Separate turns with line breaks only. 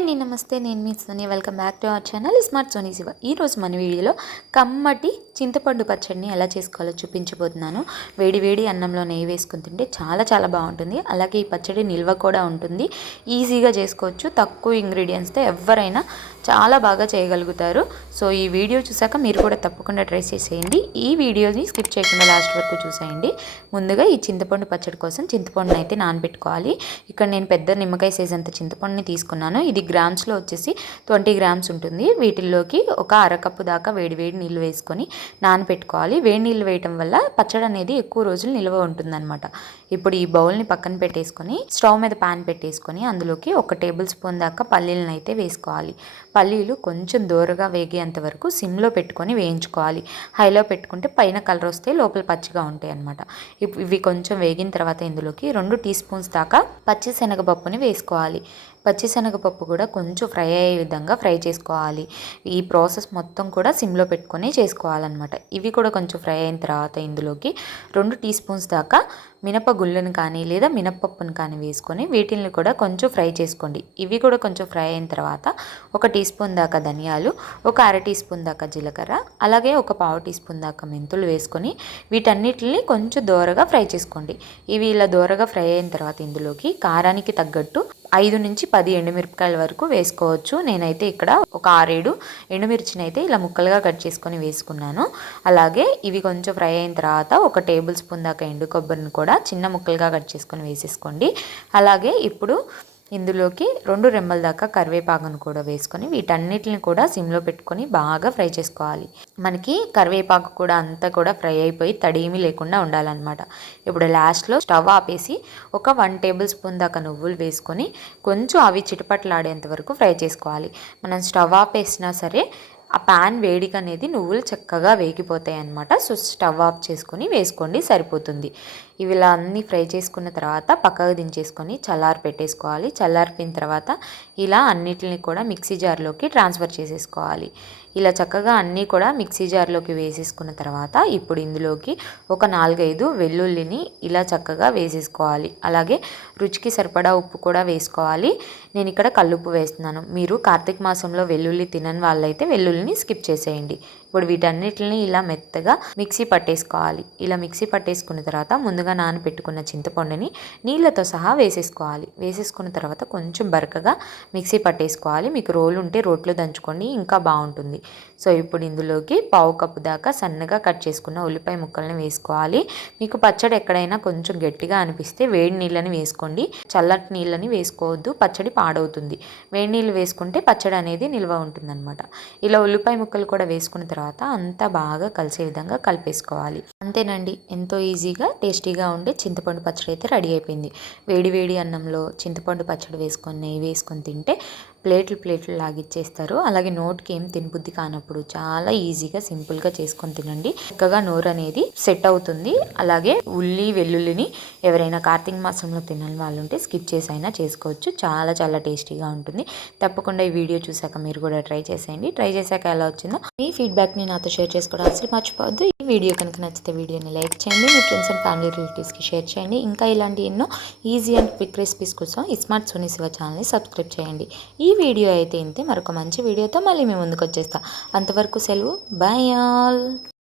అండి నమస్తే. నేను మీ Soni. Welcome back to our channel smart Soni Siva. ఈరోజు మన వీడియోలో కమ్మటి చింతపండు పచ్చడిని ఎలా చేసుకోవాలో చూపించబోతున్నాను. వేడి వేడి అన్నంలో నెయ్యి వేసుకుని తింటే చాలా చాలా బాగుంటుంది. అలాగే ఈ పచ్చడి నిల్వ కూడా ఉంటుంది. ఈజీగా చేసుకోవచ్చు. తక్కువ ఇంగ్రీడియంట్స్తో ఎవరైనా చాలా బాగా చేయగలుగుతారు. సో ఈ వీడియో చూసాక మీరు కూడా తప్పకుండా ట్రై చేసేయండి. ఈ వీడియోని స్కిప్ చేయకుండా లాస్ట్ వరకు చూసేయండి. ముందుగా ఈ చింతపండు పచ్చడి కోసం చింతపండుని అయితే నానబెట్టుకోవాలి. ఇక్కడ నేను పెద్ద నిమ్మకాయ సైజ్ అంత చింతపండుని తీసుకున్నాను. ఇది గ్రామ్స్లో వచ్చేసి ట్వంటీ గ్రామ్స్ ఉంటుంది. వీటిల్లోకి ఒక అరకప్పు దాకా వేడి వేడి నీళ్ళు వేసుకొని నానబెట్టుకోవాలి వేడి నీళ్ళు వేయటం వల్ల పచ్చడి అనేది ఎక్కువ రోజులు నిల్వ ఉంటుందన్నమాట. ఇప్పుడు ఈ బౌల్ని పక్కన పెట్టేసుకొని స్టవ్ మీద ప్యాన్ పెట్టేసుకొని అందులోకి ఒక టేబుల్ స్పూన్ దాకా పల్లీలను అయితే వేసుకోవాలి. పల్లీలు కొంచెం దూరగా వేగేంత వరకు సిమ్లో పెట్టుకొని వేయించుకోవాలి. హైలో పెట్టుకుంటే పైన కలర్ వస్తే లోపల పచ్చిగా ఉంటాయి అనమాట ఇవి కొంచెం వేగిన తర్వాత ఇందులోకి రెండు టీ స్పూన్స్ దాకా పచ్చి శనగపప్పుని వేసుకోవాలి. పచ్చిశనగపప్పు కూడా కొంచెం ఫ్రై అయ్యే విధంగా ఫ్రై చేసుకోవాలి. ఈ ప్రాసెస్ మొత్తం కూడా సిమ్లో పెట్టుకొని చేసుకోవాలన్నమాట. ఇవి కూడా కొంచెం ఫ్రై అయిన తర్వాత ఇందులోకి రెండు టీ స్పూన్స్ దాకా మినప గుళ్ళను కానీ లేదా మినపప్పును కానీ వేసుకొని వీటిని కూడా కొంచెం ఫ్రై చేసుకోండి. ఇవి కూడా కొంచెం ఫ్రై అయిన తర్వాత ఒక టీ స్పూన్ దాకా ధనియాలు ఒక అర టీ స్పూన్ దాకా జీలకర్ర అలాగే ఒక పావు టీ స్పూన్ దాకా మెంతులు వేసుకొని వీటన్నిటిని కొంచెం దోరగా ఫ్రై చేసుకోండి. ఇవి ఇలా దోరగా ఫ్రై అయిన తర్వాత ఇందులోకి కారానికి తగ్గట్టు ఐదు నుంచి పది ఎండుమిరపకాయల వరకు వేసుకోవచ్చు. నేనైతే ఇక్కడ ఒక ఆరేడు ఎండుమిర్చిని అయితే ఇలా ముక్కలుగా కట్ చేసుకొని వేసుకున్నాను. అలాగే ఇవి కొంచెం ఫ్రై అయిన తర్వాత ఒక టేబుల్ స్పూన్ దాకా ఎండు కొబ్బరిని కూడా చిన్న ముక్కలుగా కట్ చేసుకొని వేసేసుకోండి. అలాగే ఇప్పుడు ఇందులోకి రెండు రెమ్మల దాకా కరివేపాకును కూడా వేసుకొని వీటన్నిటిని కూడా సిమ్లో పెట్టుకొని బాగా ఫ్రై చేసుకోవాలి. మనకి కరివేపాకు కూడా అంతా కూడా ఫ్రై అయిపోయి తడేమీ లేకుండా ఉండాలన్నమాట. ఇప్పుడు లాస్ట్లో స్టవ్ ఆపేసి ఒక వన్ టేబుల్ స్పూన్ దాకా నువ్వులు వేసుకొని కొంచెం అవి చిటపట్లాడేంత వరకు ఫ్రై చేసుకోవాలి. మనం స్టవ్ ఆపేసినా సరే ఆ ప్యాన్ వేడికి అనేది నువ్వులు చక్కగా వేగిపోతాయి అనమాట సో స్టవ్ ఆఫ్ చేసుకొని వేసుకోండి సరిపోతుంది. ఇవి ఇలా అన్నీ ఫ్రై చేసుకున్న తర్వాత పక్కకు దించేసుకొని చల్లారి పెట్టేసుకోవాలి. చల్లారిపోయిన తర్వాత ఇలా అన్నిటిని కూడా మిక్సీ జార్లోకి ట్రాన్స్ఫర్ చేసేసుకోవాలి. ఇలా చక్కగా అన్నీ కూడా మిక్సీ జార్లోకి వేసేసుకున్న తర్వాత ఇప్పుడు ఇందులోకి ఒక నాలుగైదు వెల్లుల్లిని ఇలా చక్కగా వేసేసుకోవాలి. అలాగే రుచికి సరిపడా ఉప్పు కూడా వేసుకోవాలి. నేను ఇక్కడ కల్లుప్పు వేస్తున్నాను. మీరు కార్తీక మాసంలో వెల్లుల్లి తినని వాళ్ళైతే వెల్లుల్లిని స్కిప్ చేసేయండి. ఇప్పుడు వీటన్నిటిని ఇలా మెత్తగా మిక్సీ పట్టేసుకోవాలి. ఇలా మిక్సీ పట్టేసుకున్న తర్వాత ముందుగా నానబెట్టుకున్న చింతపండుని నీళ్ళతో సహా వేసేసుకోవాలి. వేసేసుకున్న తర్వాత కొంచెం బరకగా మిక్సీ పట్టేసుకోవాలి. మీకు రోలు ఉంటే రోట్లో దంచుకోండి ఇంకా బాగుంటుంది. సో ఇప్పుడు ఇందులోకి పావు కప్పు దాకా సన్నగా కట్ చేసుకున్న ఉల్లిపాయ ముక్కల్ని వేసుకోవాలి. మీకు పచ్చడి ఎక్కడైనా కొంచెం గట్టిగా అనిపిస్తే వేడి నీళ్ళని వేసుకోండి. చల్లటి నీళ్ళని వేసుకోవద్దు పచ్చడి పాడవుతుంది. వేడి నీళ్ళు వేసుకుంటే పచ్చడి అనేది నిల్వ ఉంటుందన్నమాట. ఇలా ఉల్లిపాయ ముక్కలు కూడా వేసుకున్న తర్వాత తర్వాత అంతా బాగా కలిసే విధంగా కలిపేసుకోవాలి. అంతేనండి ఎంతో ఈజీగా టేస్టీగా ఉండే చింతపండు పచ్చడి అయితే రెడీ అయిపోయింది. వేడి వేడి అన్నంలో చింతపండు పచ్చడి వేసుకొని నెయ్యి వేసుకొని తింటే ప్లేట్లు ప్లేట్లు లాగిచ్చేస్తారు. అలాగే నోట్కి ఏం తినబుద్ధి కానప్పుడు చాలా ఈజీగా సింపుల్గా చేసుకొని తినండి. చక్కగా నోరు అనేది సెట్ అవుతుంది. అలాగే ఉల్లి వెల్లుల్లిని ఎవరైనా కార్తీక మాసంలో తినని వాళ్ళు ఉంటే స్కిప్ చేసి అయినా చేసుకోవచ్చు. చాలా చాలా టేస్టీగా ఉంటుంది. తప్పకుండా ఈ వీడియో చూసాక మీరు కూడా ట్రై చేసేయండి. ట్రై చేశాక ఎలా వచ్చిందో మీ ఫీడ్బ్యాక్ని నాతో షేర్ చేసుకోవడం అసలు మర్చిపోవద్దు. ఈ వీడియో కనుక నచ్చితే వీడియోని లైక్ చేయండి. మీ ఫ్రెండ్స్ అండ్ ఫ్యామిలీ రిలేటివ్స్కి షేర్ చేయండి. ఇంకా ఇలాంటి ఎన్నో ఈజీ అండ్ క్విక్ రెసిపీస్ కోసం ఈ స్మార్ట్ సోనీ శివ ఛానల్ని సబ్స్క్రైబ్ చేయండి. ఈ ఈ వీడియో అయితే ఇంతే. మరొక మంచి వీడియోతో మళ్ళీ మేము ముందుకు వచ్చేస్తాం అంతవరకు సెలవు. Bye all